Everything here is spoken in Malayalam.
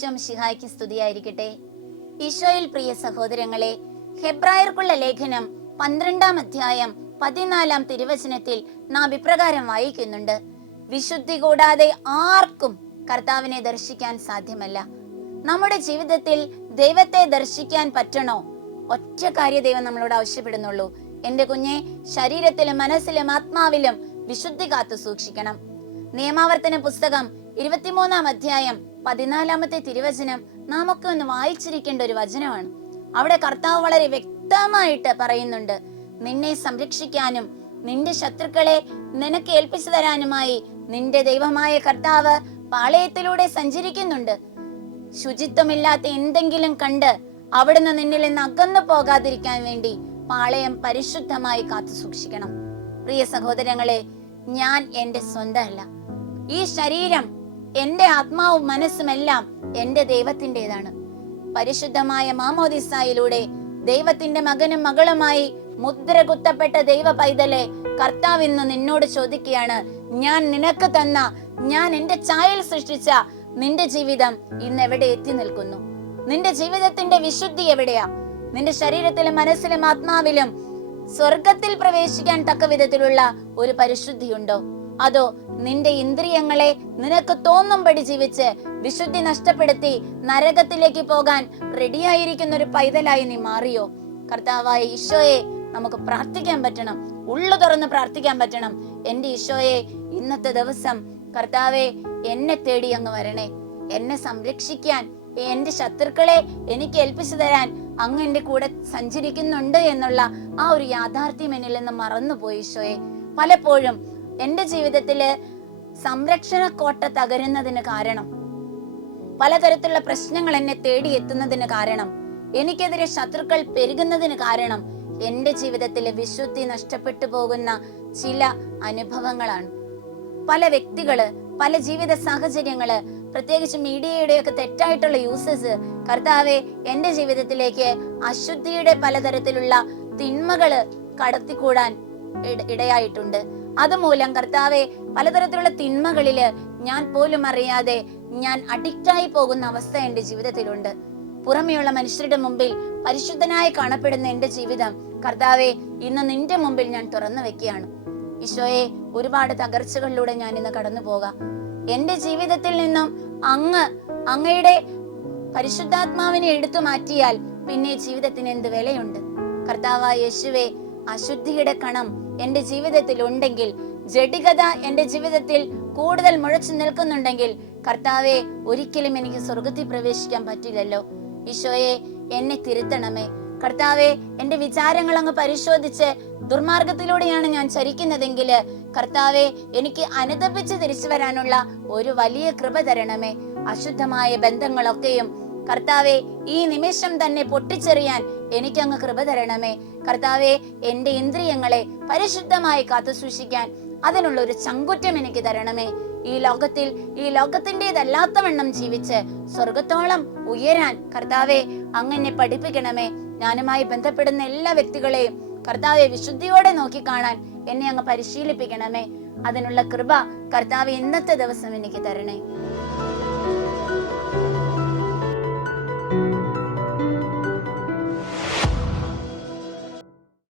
ഈശോം ശിഹായ്ക്ക് സ്തുതിയായിരിക്കട്ടെ. ഈശോയിൽ പ്രിയ സഹോദരങ്ങളെ ഹെബ്രായർക്കുള്ള ലേഖനം പന്ത്രണ്ടാം അധ്യായം പതിനാലാം തിരുവചനത്തിൽ നാം വിപ്രകാരം വായിക്കുന്നുണ്ട്. വിശുദ്ധി കൂടാതെ ആർക്കും കർത്താവിനെ ദർശിക്കാൻ സാധ്യമല്ല. നമ്മുടെ ജീവിതത്തിൽ ദൈവത്തെ ദർശിക്കാൻ പറ്റണോ? ഒറ്റ കാര്യ ദൈവം നമ്മളോട് ആവശ്യപ്പെടുന്നുള്ളൂ. എന്റെ കുഞ്ഞെ ശരീരത്തിലും മനസ്സിലും ആത്മാവിലും വിശുദ്ധി കാത്തു സൂക്ഷിക്കണം. നിയമാവർത്തന പുസ്തകം ഇരുപത്തിമൂന്നാം അധ്യായം പതിനാലാമത്തെ തിരുവചനം നാം ഒക്കെ ഒന്ന് വായിച്ചിരിക്കേണ്ട ഒരു വചനമാണ്. അവിടെ കർത്താവ് വളരെ വ്യക്തമായിട്ട് പറയുന്നുണ്ട് നിന്നെ സംരക്ഷിക്കാനും നിന്റെ ശത്രുക്കളെ നിനക്ക് ഏൽപ്പിച്ചു തരാനുമായി നിന്റെ ദൈവമായ കർത്താവ് പാളയത്തിലൂടെ സഞ്ചരിക്കുന്നുണ്ട്. ശുചിത്വമില്ലാത്ത എന്തെങ്കിലും കണ്ട് അവിടുന്ന് നിന്നിൽ നിന്ന് അകന്നു പോകാതിരിക്കാൻ വേണ്ടി പാളയം പരിശുദ്ധമായി കാത്തു സൂക്ഷിക്കണം. പ്രിയ സഹോദരങ്ങളെ ഞാൻ എന്റെ സ്വന്തമല്ല. ഈ ശരീരം എന്റെ ആത്മാവും മനസ്സുമെല്ലാം എന്റെ ദൈവത്തിന്റെതാണ് പരിശുദ്ധമായ മാമോദിസായിലൂടെ ദൈവത്തിന്റെ മകനും മകളുമായി മുദ്ര കുത്തപ്പെട്ട ദൈവ പൈതലെ കർത്താവ് ഇന്ന് നിന്നോട് ചോദിക്കുകയാണ് ഞാൻ നിനക്ക് തന്ന ഞാൻ എന്റെ ചായൽ സൃഷ്ടിച്ച നിന്റെ ജീവിതം ഇന്ന് എവിടെ എത്തി നിൽക്കുന്നു? നിന്റെ ജീവിതത്തിന്റെ വിശുദ്ധി എവിടെയാ? നിന്റെ ശരീരത്തിലും മനസ്സിലും ആത്മാവിലും സ്വർഗത്തിൽ പ്രവേശിക്കാൻ തക്ക വിധത്തിലുള്ള ഒരു പരിശുദ്ധിയുണ്ടോ? അതോ നിന്റെ ഇന്ദ്രിയങ്ങളെ നിനക്ക് തോന്നുംപടി ജീവിച്ച് വിശുദ്ധി നഷ്ടപ്പെടുത്തി നരകത്തിലേക്ക് പോകാൻ റെഡിയായിരിക്കുന്ന ഒരു പൈതലായി നീ മാറിയോ? കർത്താവായ ഈശോയെ നമുക്ക് പ്രാർത്ഥിക്കാൻ പറ്റണം. ഉള്ളു തുറന്ന് പ്രാർത്ഥിക്കാൻ പറ്റണം. എന്റെ ഈശോയെ ഇന്നത്തെ ദിവസം കർത്താവെ എന്നെ തേടി അങ്ങ് വരണേ. എന്നെ സംരക്ഷിക്കാൻ എന്റെ ശത്രുക്കളെ എനിക്ക് ഏൽപ്പിച്ചു തരാൻ അങ്ങ് എന്റെ കൂടെ സഞ്ചരിക്കുന്നുണ്ട് എന്നുള്ള ആ ഒരു യാഥാർത്ഥ്യം എന്നിൽ നിന്ന് മറന്നുപോയി ഈശോയെ. പലപ്പോഴും എന്റെ ജീവിതത്തിൽ സംരക്ഷണ കോട്ട തകരുന്നതിന് കാരണം പലതരത്തിലുള്ള പ്രശ്നങ്ങൾ എന്നെ തേടി എത്തുന്നതിന് കാരണം എനിക്കെതിരെ ശത്രുക്കൾ പെരുകുന്നതിന് കാരണം എന്റെ ജീവിതത്തിലെ വിശുദ്ധി നഷ്ടപ്പെട്ടു പോകുന്ന ചില അനുഭവങ്ങളാണ്. പല വ്യക്തികൾ പല ജീവിത സാഹചര്യങ്ങൾ പ്രത്യേകിച്ച് മീഡിയയുടെ ഒക്കെ തെറ്റായിട്ടുള്ള യൂസസ് കർത്താവെ എന്റെ ജീവിതത്തിലേക്ക് അശുദ്ധിയുടെ പലതരത്തിലുള്ള തിന്മകൾ കടത്തിക്കൂടാൻ ഇടയായിട്ടുണ്ട്. അതുമൂലം കർത്താവെ പലതരത്തിലുള്ള തിന്മകളിൽ ഞാൻ പോലും അറിയാതെ ഞാൻ അഡിക്റ്റായി പോകുന്ന അവസ്ഥ എന്റെ ജീവിതത്തിലുണ്ട്. പുറമെയുള്ള മനുഷ്യരുടെ മുമ്പിൽ പരിശുദ്ധനായി കാണപ്പെടുന്ന എന്റെ ജീവിതം കർത്താവെ ഇന്ന് നിന്റെ മുമ്പിൽ ഞാൻ തുറന്നു വെക്കുകയാണ്. ഈശോയെ ഒരുപാട് തകർച്ചകളിലൂടെ ഞാൻ ഇന്ന് കടന്നു പോകാം. എന്റെ ജീവിതത്തിൽ നിന്നും അങ്ങ് അങ്ങയുടെ പരിശുദ്ധാത്മാവിനെ എടുത്തു മാറ്റിയാൽ പിന്നെ ജീവിതത്തിന് എന്ത് വിലയുണ്ട്? കർത്താവായ യേശുവെ അശുദ്ധിയുടെ കണം എന്റെ ജീവിതത്തിൽ ഉണ്ടെങ്കിൽ ജഡികത എന്റെ ജീവിതത്തിൽ കൂടുതൽ മുഴച്ചു നിൽക്കുന്നുണ്ടെങ്കിൽ കർത്താവെ ഒരിക്കലും എനിക്ക് സ്വർഗത്തിൽ പ്രവേശിക്കാൻ പറ്റില്ലല്ലോ. ഈശോയെ എന്നെ തിരുത്തണമേ. കർത്താവെ എന്റെ വിചാരങ്ങൾ അങ്ങ് പരിശോധിച്ച് ദുർമാർഗത്തിലൂടെയാണ് ഞാൻ ചരിക്കുന്നതെങ്കിൽ കർത്താവെ എനിക്ക് അനുദപിച്ച് തിരിച്ചു വരാനുള്ള ഒരു വലിയ കൃപ തരണമേ. അശുദ്ധമായ ബന്ധങ്ങളൊക്കെയും കർത്താവെ ഈ നിമിഷം തന്നെ പൊട്ടിച്ചെറിയാൻ എനിക്കങ്ങ് കൃപ തരണമേ. കർത്താവെ എന്റെ ഇന്ദ്രിയങ്ങളെ പരിശുദ്ധമായി കാത്തു സൂക്ഷിക്കാൻ അതിനുള്ള ഒരു ചങ്കുറ്റം എനിക്ക് തരണമേ. ഈ ലോകത്തിൽ ഈ ലോകത്തിന്റെതല്ലാത്ത വണ്ണം ജീവിച്ച് സ്വർഗത്തോളം ഉയരാൻ കർത്താവെ അങ്ങനെ പഠിപ്പിക്കണമേ. ഞാനുമായി ബന്ധപ്പെടുന്ന എല്ലാ വ്യക്തികളെയും കർത്താവെ വിശുദ്ധിയോടെ നോക്കി കാണാൻ എന്നെ അങ്ങ് പരിശീലിപ്പിക്കണമേ. അതിനുള്ള കൃപ കർത്താവ് ഇന്നത്തെ ദിവസം എനിക്ക് തരണേ.